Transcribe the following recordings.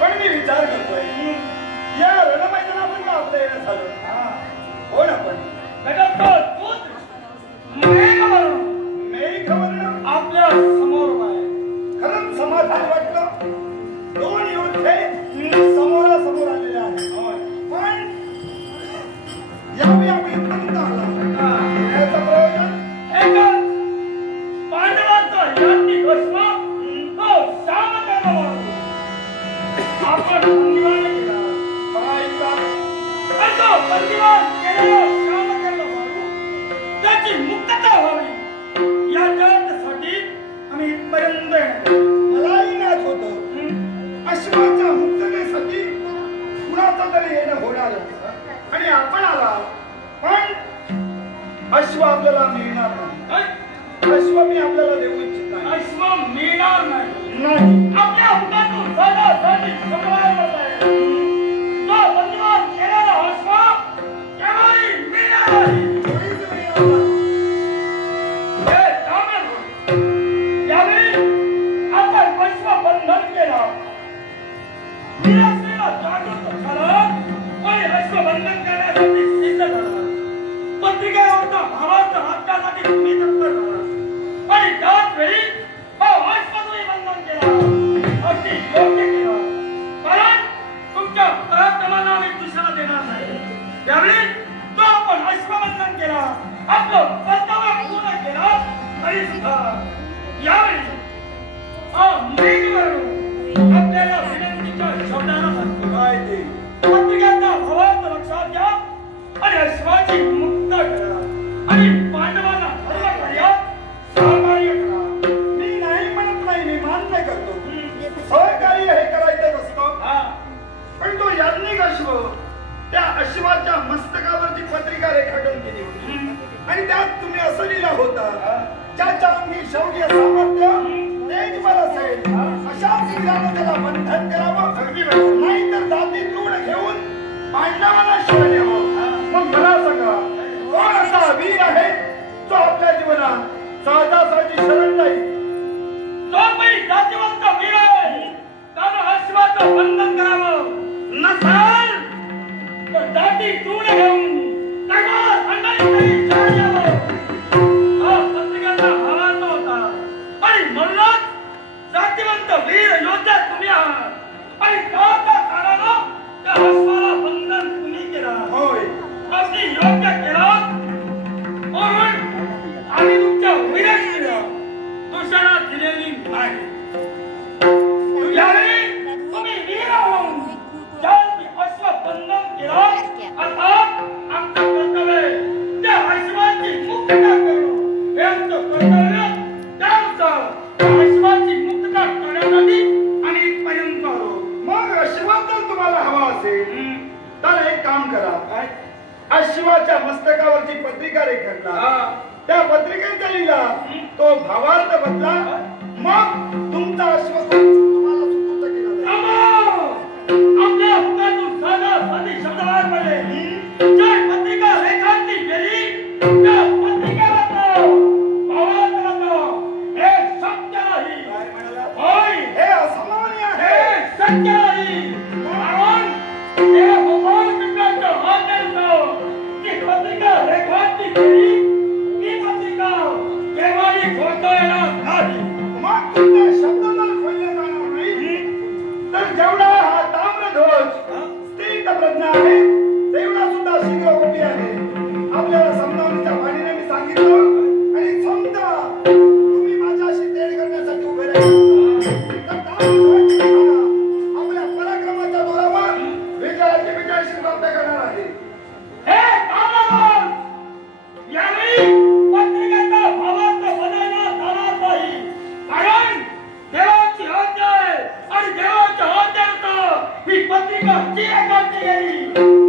पण मी विचार करतोय या रणमैदानापर्यंत आपलं येणं झालं हो ना पण मेघवर्ण आपल्या समोर आहे. खरंच समाधान वाटलं. दोन योद्धे समोरासमोर आलेले आहेत. पण यावेळी आपण इथपर्यंत आला याचं प्रयोजन एकच पांडवांचा याज्ञी भस्म तो सामगाला मारतो. आपण बंदिवान केला असो बंदिवान केलेला सामगाला मारू त्याची मुक्तता व्हावी याच्यासाठी आम्ही इथपर्यंत मलाही नाच होतं. अश्वाच्या मुक्ततेसाठी कुणाचं तरी येणं होणार आणि आपण आला पण अश्व आपल्याला मिळणार नाही. अश्व मी आपल्याला देऊ इच्छित नाही. अश्व मिळणार नाही. आपल्या हातातून सदासाठी संभाळ होत आहे. तो बंदिवान केलेला अश्व केव्हाही मिळणार नाही. यावेळी आपण अश्व बंधन केलं. निराशेला जागृत झाला आणि अश्व बंधन करण्यासाठी सिद्ध झाला. पत्रिकेवरचा भावाचा हक्कासाठी तुम्ही तत्पर झाला आणि त्याच वेळी अश्वाचंही बंधन केलं. अगदी योग्य केलं. कारण तुमच्या पराक्रमाला आम्ही दुसरा देणार नाही. त्यावेळी तो आपण अश्वबंधन केला. आपलं कर्तव्य पूर्ण केलं तरी सुद्धा यावेळी आपल्याला विनंतीच्या शब्दाला सांगतो काय ते पत्रिकेचा भावार्थ लक्षात घ्या आणि अश्वाची मुक्त करा आणि पांडवांना हल्ला कार्यात सहकार्य करा. मी नाही म्हणत नाही. मी मान्य करतो. सहकार्य हे करायचं असतं. पण तो याज्ञिक अश्व त्या अश्वाच्या मस्तकावरती पत्रिका रेखाटन केली होती आणि त्यात तुम्ही असं लिहिलं होतं ज्याच्या अंगी शौर्य सामर्थ्य तेज बल असेल अशा वीरानं त्याला बंधन करावं. नाही तर जाती तृण घेऊन पांडवांना शरण यावं. मग मला सांगा कोण असा वीर आहे जो आपल्या जीवनात सहजासहजी शरण जाईल? जो काही जातीवंत वीर आहे त्यानं अश्वाचं बंधन करावं. नसेल तर जाती तृण घेऊन तगार अंगाई शरण यावं. हा पत्रिकेचा भावार्थ होता आणि म्हणूनच जातीवंत वीर योद्धा तुम्ही आहात आणि त्या काळानं त्या अश्वाला बंधन तुम्ही केलं. होय अगदी योग्य केलं. म्हणून आम्ही तुमच्या वीरश्रीला दुसऱ्याला दिलेली नाही. यावेळी तुम्ही वीर होऊन ज्यावेळी अश्व बंधन केलं आता आमचं कर्तव्य त्या अश्वाची मुक्तता करणं हे आमचं कर्तव्य. त्यानुसार अश्वाची मुक्तता करण्यासाठी आम्ही इथपर्यंत आलो. मग अश्वात जर तुम्हाला हवा असेल तर एक काम करा. अश्वाच्या मस्तकावरची पत्रिका रेखाटला. त्या पत्रिकेचा लिहिला तो भावार्थ बदला. मग तुमचा अश्व तुम्हाला सुपूर्द केला. आपल्या हातातून साधी शब्दवार पडले. जय पत्रिका रेखाटली गेली त्या पत्रिकेला भावार्थ बदला. हे सत्य नाही. काय म्हणाला? होय हे असमान्य आहे. हे सत्य नाही. कारण ते भगवान कृष्णाच्या आज्ञेनुसार ती पत्रिका रेखाटली गेली. ती पत्रिका केव्हाही खोडता येणार नाही. मग तुमच्या शब्दाला खोडलं जाणार नाही. तर जेवढा हा ताम्रध्वज स्थित प्रज्ञा आहे तेवढा सुद्धा शीघ्र उभी आहे. आपल्याला समजावण्याच्या पाणीने मी सांगितलं आणि समजा तुम्ही माझ्याशी तेढ करण्यासाठी उभे राहिले तर ताम्रध्वज आपल्या पराक्रमाच्या जोरावर विजयाची विजयशी प्राप्त करणार आहे. हे ताम्रध्वज यावेळी पत्रिकेचा भावार्थ बदलण्यात जाणार नाही. कारण देवाची आज्ञा आहे आणि देवाच्या आज्ञेनुसार ही पत्रिका रेखाटली गेली.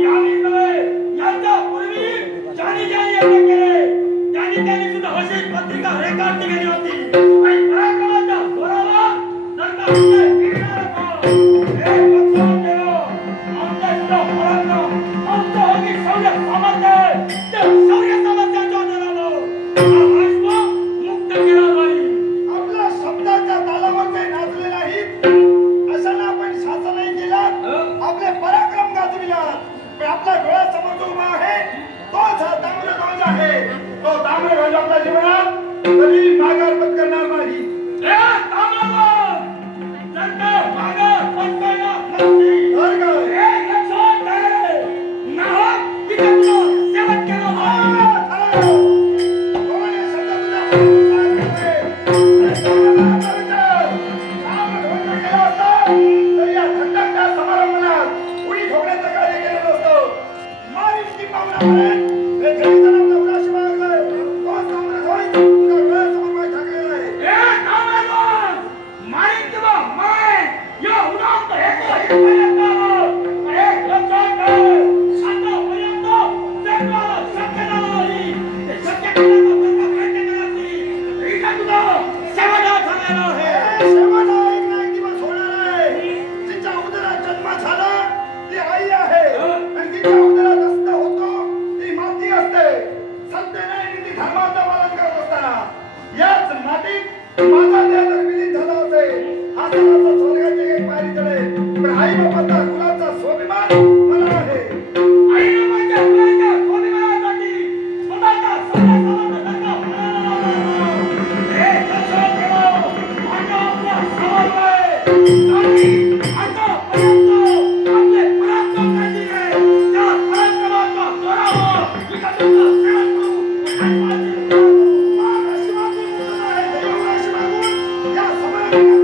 Thank you.